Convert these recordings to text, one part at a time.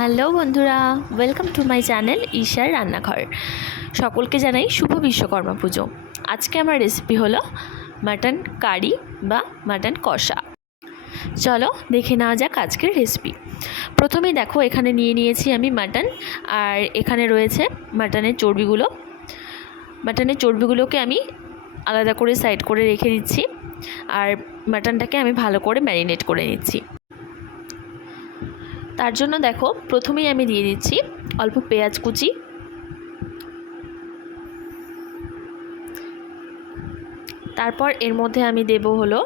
Hello বন্ধুরা welcome to my channel ঈশার রান্নাঘর। সকলকে জানাই শুভ বিশ্বকর্মা পুজো। আজকে আমার রেসিপি হলো মাটন কারি বা মাটন কষা। চলো দেখে নেওয়া যাক আজকের রেসিপি প্রথমে দেখো, এখানে নিয়ে নিয়েছি আমি মাটন আর এখানে রয়েছে মাটনের চর্বিগুলো। মাটনের চর্বিগুলোকে আমি আলাদা করে সাইড করে রেখে দিচ্ছি, আর মাটনটাকে আমি ভালো করে ম্যারিনেট করে নিচ্ছি। তার জন্য দেখো, প্রথমেই আমি দিয়ে দিচ্ছি অল্প পেঁয়াজ কুচি। তারপর এর মধ্যে আমি দেব হলো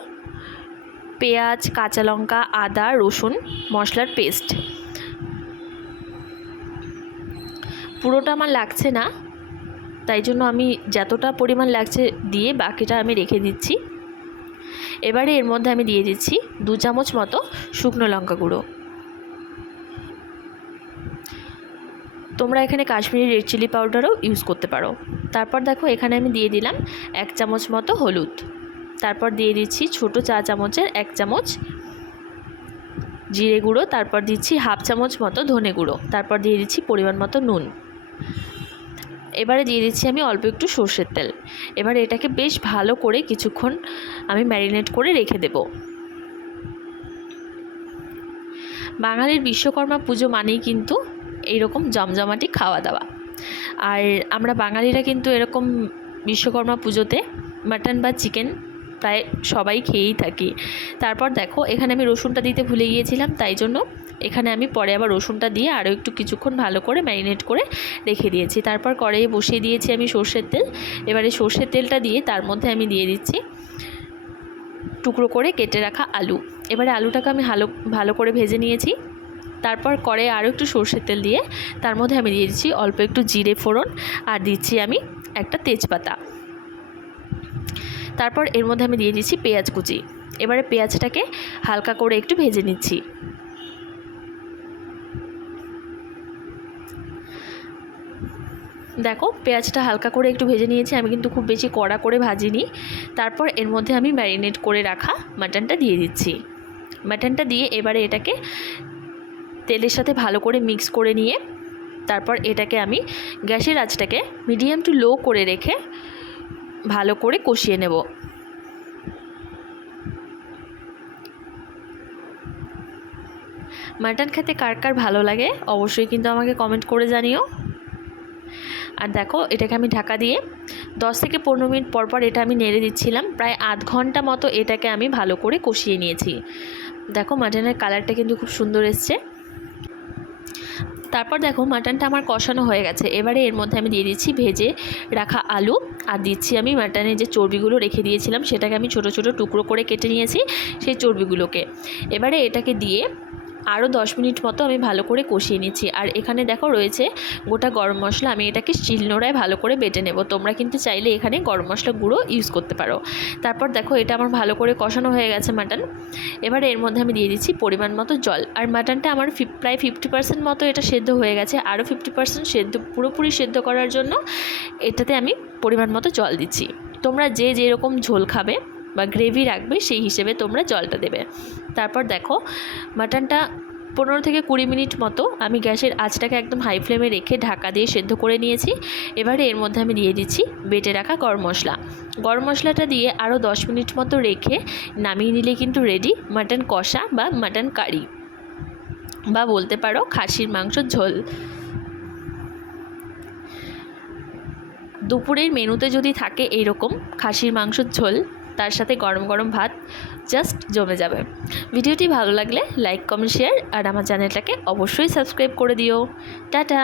পেঁয়াজ, কাঁচা লঙ্কা, আদা, রসুন, মশলার পেস্ট। পুরোটা আমার লাগছে না, তাই জন্য আমি যতটা পরিমাণ লাগছে দিয়ে বাকিটা আমি রেখে দিচ্ছি। এবারে এর মধ্যে আমি দিয়ে দিচ্ছি দু চামচ মতো শুকনো লঙ্কা গুঁড়ো। তোমরা এখানে কাশ্মীরি রেড চিলি পাউডারও ইউজ করতে পারো। তারপর দেখো, এখানে আমি দিয়ে দিলাম এক চামচ মতো হলুদ। তারপর দিয়ে দিচ্ছি ছোট চা চামচের এক চামচ জিরে গুঁড়ো। তারপর দিচ্ছি হাফ চামচ মতো ধনে গুঁড়ো। তারপর দিয়ে দিচ্ছি পরিমাণ মতো নুন। এবারে দিয়ে দিচ্ছি আমি অল্প একটু সর্ষের তেল। এবারে এটাকে বেশ ভালো করে কিছুক্ষণ আমি ম্যারিনেট করে রেখে দেব। বাঙালির বিশ্বকর্মা পুজো মানেই কিন্তু এইরকম জমজমাটি খাওয়া দাওয়া। আর আমরা বাঙালিরা কিন্তু এরকম বিশ্বকর্মা পুজোতে মাটন বা চিকেন প্রায় সবাই খেয়েই থাকি। তারপর দেখো, এখানে আমি রসুনটা দিতে ভুলে গিয়েছিলাম, তাই জন্য এখানে আমি পরে আবার রসুনটা দিয়ে আরও একটু কিছুক্ষণ ভালো করে ম্যারিনেট করে রেখে দিয়েছি। তারপর কড়াইয়ে বসিয়ে দিয়েছি আমি সর্ষের তেল। এবারে সর্ষের তেলটা দিয়ে তার মধ্যে আমি দিয়ে দিচ্ছি টুকরো করে কেটে রাখা আলু। এবারে আলুটাকে আমি ভালো ভালো করে ভেজে নিয়েছি। তারপর করে আরও একটু সর্ষের তেল দিয়ে তার মধ্যে আমি দিয়ে দিচ্ছি অল্প একটু জিরে ফোড়ন আর দিচ্ছি আমি একটা তেজপাতা। তারপর এর মধ্যে আমি দিয়ে দিচ্ছি পেঁয়াজ কুচি। এবারে পেঁয়াজটাকে হালকা করে একটু ভেজে নিচ্ছি। দেখো পেঁয়াজটা হালকা করে একটু ভেজে নিয়েছি, আমি কিন্তু খুব বেশি কড়া করে ভাজিনি। তারপর এর মধ্যে আমি ম্যারিনেট করে রাখা মাটনটা দিয়ে দিচ্ছি। মাটনটা দিয়ে এবারে এটাকে তেলের সাথে ভালো করে মিক্স করে নিয়ে তারপর এটাকে আমি গ্যাসের আঁচটাকে মিডিয়াম টু লো করে রেখে ভালো করে কষিয়ে নেব। মাটন খেতে কার কার ভালো লাগে অবশ্যই কিন্তু আমাকে কমেন্ট করে জানিও। আর দেখো, এটাকে আমি ঢাকা দিয়ে দশ থেকে পনেরো মিনিট পর পর এটা আমি নেড়ে দিচ্ছিলাম। প্রায় আধ ঘণ্টা মতো এটাকে আমি ভালো করে কষিয়ে নিয়েছি। দেখো, মাটনের কালারটা কিন্তু খুব সুন্দর এসছে। তারপর দেখো মাটনটা আমার কষানো হয়ে গেছে। এবারে এর মধ্যে আমি দিয়ে দিচ্ছি ভেজে রাখা আলু। আর দিচ্ছি আমি মাটনের যে চর্বিগুলো রেখে দিয়েছিলাম, সেটাকে আমি ছোট ছোট টুকরো করে কেটে নিয়েছি সেই চর্বিগুলোকে। এবারে এটাকে দিয়ে আরও দশ মিনিট মতো আমি ভালো করে কষিয়ে নিচ্ছি। আর এখানে দেখো রয়েছে গোটা গরম মশলা। আমি এটাকে শিলনোড়ায় ভালো করে বেটে নেব। তোমরা কিন্তু চাইলে এখানে গরম মশলা গুঁড়ো ইউজ করতে পারো। তারপর দেখো এটা আমার ভালো করে কষানো হয়ে গেছে মাটন। এবারে এর মধ্যে আমি দিয়ে দিচ্ছি পরিমাণ মতো জল। আর মাটনটা আমার প্রায় ফিফটি পার্সেন্ট মতো এটা সেদ্ধ হয়ে গেছে। আরও ফিফটি পার্সেন্ট সেদ্ধ, পুরোপুরি সেদ্ধ করার জন্য এটাতে আমি পরিমাণ মতো জল দিচ্ছি। তোমরা যে যেরকম ঝোল খাবে বা গ্রেভি রাখবে, সেই হিসেবে তোমরা জলটা দেবে। তারপর দেখো মাটনটা পনেরো থেকে কুড়ি মিনিট মতো আমি গ্যাসের আঁচটাকে একদম হাই ফ্লেমে রেখে ঢাকা দিয়ে সেদ্ধ করে নিয়েছি। এবারে এর মধ্যে আমি দিয়ে দিচ্ছি বেটে রাখা গরম মশলা। গরম মশলাটা দিয়ে আরও দশ মিনিট মতো রেখে নামিয়ে নিলে কিন্তু রেডি মাটন কষা বা মাটন কারি বা বলতে পারো খাসির মাংসর ঝোল। দুপুরের মেনুতে যদি থাকে এইরকম খাসির মাংসর ঝোল তার সাথে গরম গরম ভাত জাস্ট জমে যাবে। ভিডিওটি ভালো লাগলে লাইক কমেন্ট শেয়ার আর আমার চ্যানেলটাকে অবশ্যই সাবস্ক্রাইব করে দিও। টাটা!